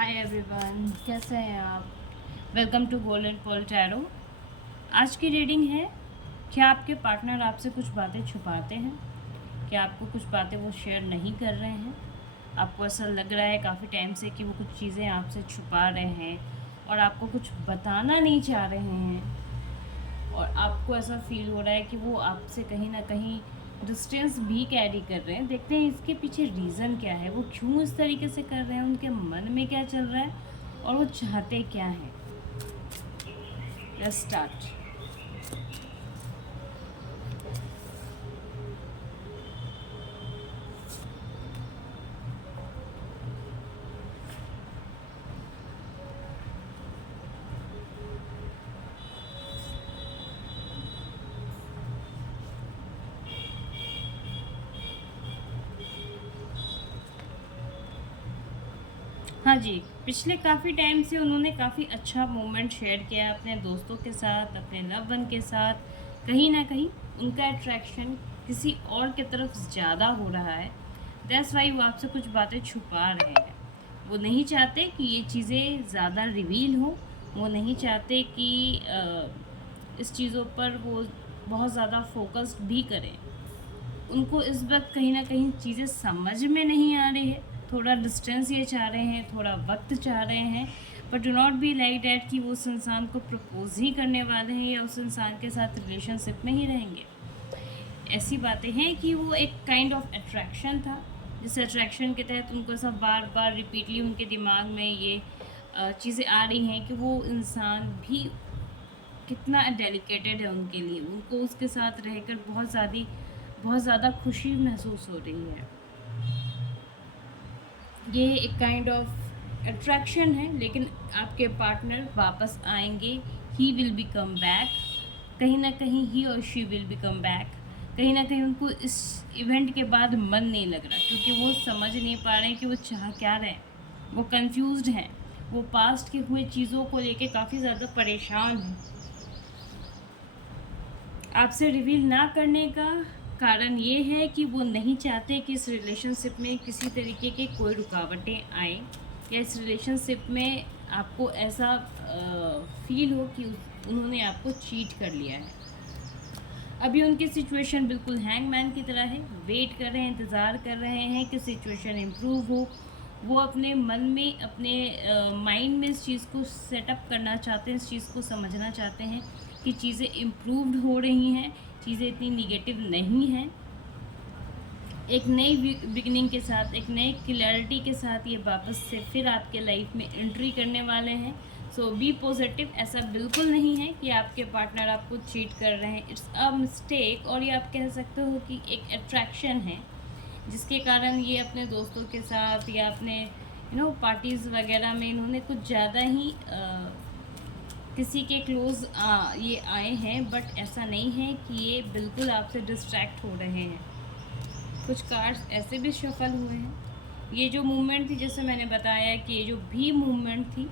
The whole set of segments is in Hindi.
हाय एवरीवन, कैसे हैं आप। Welcome to Golden Paul Tarot. आज की रीडिंग है, क्या आपके पार्टनर आपसे कुछ बातें छुपाते हैं? क्या आपको कुछ बातें वो शेयर नहीं कर रहे हैं? आपको ऐसा लग रहा है काफ़ी टाइम से कि वो कुछ चीज़ें आपसे छुपा रहे हैं और आपको कुछ बताना नहीं चाह रहे हैं, और आपको ऐसा फील हो रहा है कि वो आपसे कहीं ना कहीं डिस्टेंस भी कैरी कर रहे हैं। देखते हैं इसके पीछे रीज़न क्या है, वो क्यों इस तरीके से कर रहे हैं, उनके मन में क्या चल रहा है और वो चाहते क्या हैं। Let's start. हाँ जी, पिछले काफ़ी टाइम से उन्होंने काफ़ी अच्छा मोमेंट शेयर किया अपने दोस्तों के साथ, अपने लव वन के साथ। कहीं ना कहीं उनका अट्रैक्शन किसी और की तरफ ज़्यादा हो रहा है। दैट्स वाई वो आपसे कुछ बातें छुपा रहे हैं। वो नहीं चाहते कि ये चीज़ें ज़्यादा रिवील हो। वो नहीं चाहते कि इस चीज़ों पर वो बहुत ज़्यादा फोकस्ड भी करें। उनको इस वक्त कहीं ना कहीं चीज़ें समझ में नहीं आ रही है। थोड़ा डिस्टेंस ये चाह रहे हैं, थोड़ा वक्त चाह रहे हैं, but do not be like that कि वो उस इंसान को प्रपोज ही करने वाले हैं या उस इंसान के साथ रिलेशनशिप में ही रहेंगे। ऐसी बातें हैं कि वो एक काइंड ऑफ अट्रैक्शन था, जिस अट्रैक्शन के तहत उनको सब बार बार रिपीटली उनके दिमाग में ये चीज़ें आ रही हैं कि वो इंसान भी कितना डेलिकेटेड है उनके लिए। उनको उसके साथ रहकर बहुत ज़्यादा खुशी महसूस हो रही है। ये एक काइंड ऑफ अट्रैक्शन है, लेकिन आपके पार्टनर वापस आएंगे। He will be come back. कहीं ना कहीं ही और she will be come back. कहीं ना कहीं उनको इस इवेंट के बाद मन नहीं लग रहा, क्योंकि वो समझ नहीं पा रहे हैं कि वो चाह क्या रहे हैं। वो कंफ्यूज्ड हैं। वो पास्ट के हुए चीज़ों को लेके काफ़ी ज़्यादा परेशान हैं। आपसे रिवील ना करने का कारण ये है कि वो नहीं चाहते कि इस रिलेशनशिप में किसी तरीके की कोई रुकावटें आए, या इस रिलेशनशिप में आपको ऐसा फील हो कि उन्होंने आपको चीट कर लिया है। अभी उनकी सिचुएशन बिल्कुल हैंगमैन की तरह है। वेट कर रहे हैं, इंतज़ार कर रहे हैं कि सिचुएशन इम्प्रूव हो। वो अपने मन में, अपने माइंड में इस चीज़ को सेटअप करना चाहते हैं, इस चीज़ को समझना चाहते हैं कि चीज़ें इम्प्रूव्ड हो रही हैं, चीज़ें इतनी निगेटिव नहीं हैं। एक नई बिगिनिंग के साथ, एक नई क्लैरिटी के साथ ये वापस से फिर आपके लाइफ में एंट्री करने वाले हैं। सो बी पॉजिटिव। ऐसा बिल्कुल नहीं है कि आपके पार्टनर आपको चीट कर रहे हैं। इट्स अ मिस्टेक, और ये आप कह सकते हो कि एक अट्रैक्शन है, जिसके कारण ये अपने दोस्तों के साथ या अपने पार्टीज़ वगैरह में इन्होंने कुछ ज़्यादा ही किसी के क्लोज ये आए हैं। बट ऐसा नहीं है कि ये बिल्कुल आपसे डिस्ट्रैक्ट हो रहे हैं। कुछ कार्ड्स ऐसे भी शफल हुए हैं। ये जो मूवमेंट थी, जैसे मैंने बताया कि ये जो भी मूवमेंट थी,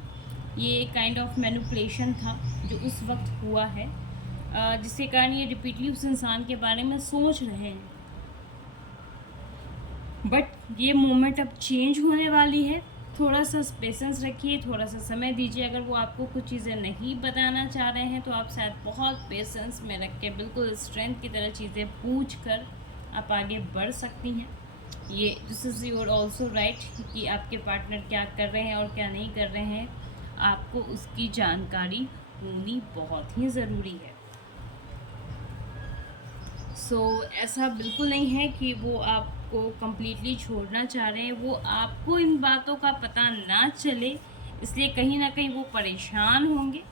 ये काइंड ऑफ मैनिपुलेशन था जो उस वक्त हुआ है, जिसके कारण ये रिपीटली उस इंसान के बारे में सोच रहे हैं। बट ये मूवमेंट अब चेंज होने वाली है। थोड़ा सा पेशेंस रखिए, थोड़ा सा समय दीजिए। अगर वो आपको कुछ चीज़ें नहीं बताना चाह रहे हैं तो आप शायद बहुत पेशेंस में रख के, बिल्कुल स्ट्रेंथ की तरह चीज़ें पूछ कर आप आगे बढ़ सकती हैं। ये this is your also right कि आपके पार्टनर क्या कर रहे हैं और क्या नहीं कर रहे हैं, आपको उसकी जानकारी होनी बहुत ही ज़रूरी है। ऐसा बिल्कुल नहीं है कि वो आपको कम्प्लीटली छोड़ना चाह रहे हैं। वो आपको इन बातों का पता ना चले, इसलिए कहीं ना कहीं वो परेशान होंगे।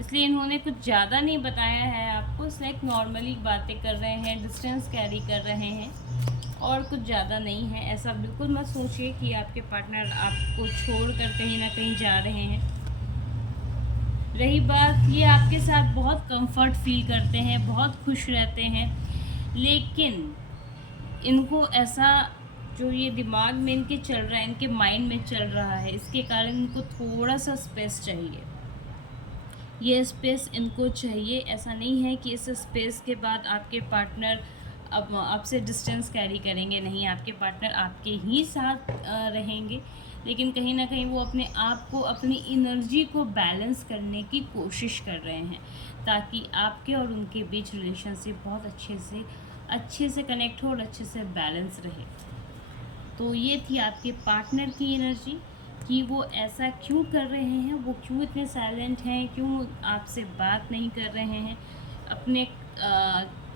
इसलिए इन्होंने कुछ ज़्यादा नहीं बताया है आपको। इस लाइक नॉर्मली बातें कर रहे हैं, डिस्टेंस कैरी कर रहे हैं, और कुछ ज़्यादा नहीं है। ऐसा बिल्कुल मत सोचिए कि आपके पार्टनर आपको छोड़कर कहीं ना कहीं जा रहे हैं। रही बात, ये आपके साथ बहुत कंफर्ट फील करते हैं, बहुत खुश रहते हैं, लेकिन इनको ऐसा, जो ये दिमाग में इनके चल रहा है, इनके माइंड में चल रहा है, इसके कारण इनको थोड़ा सा स्पेस चाहिए। ये स्पेस इनको चाहिए। ऐसा नहीं है कि इस स्पेस के बाद आपके पार्टनर अब आपसे डिस्टेंस कैरी करेंगे, नहीं। आपके पार्टनर आपके ही साथ रहेंगे, लेकिन कहीं ना कहीं वो अपने आप को, अपनी एनर्जी को बैलेंस करने की कोशिश कर रहे हैं, ताकि आपके और उनके बीच रिलेशनशिप बहुत अच्छे से कनेक्ट हो और अच्छे से बैलेंस रहे। तो ये थी आपके पार्टनर की एनर्जी कि वो ऐसा क्यों कर रहे हैं, वो क्यों इतने साइलेंट हैं, क्यों आपसे बात नहीं कर रहे हैं, अपने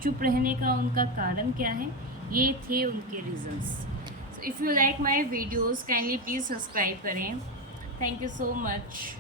चुप रहने का उनका कारण क्या है। ये थे उनके reasons. If you like my videos kindly please subscribe करें। Thank you so much.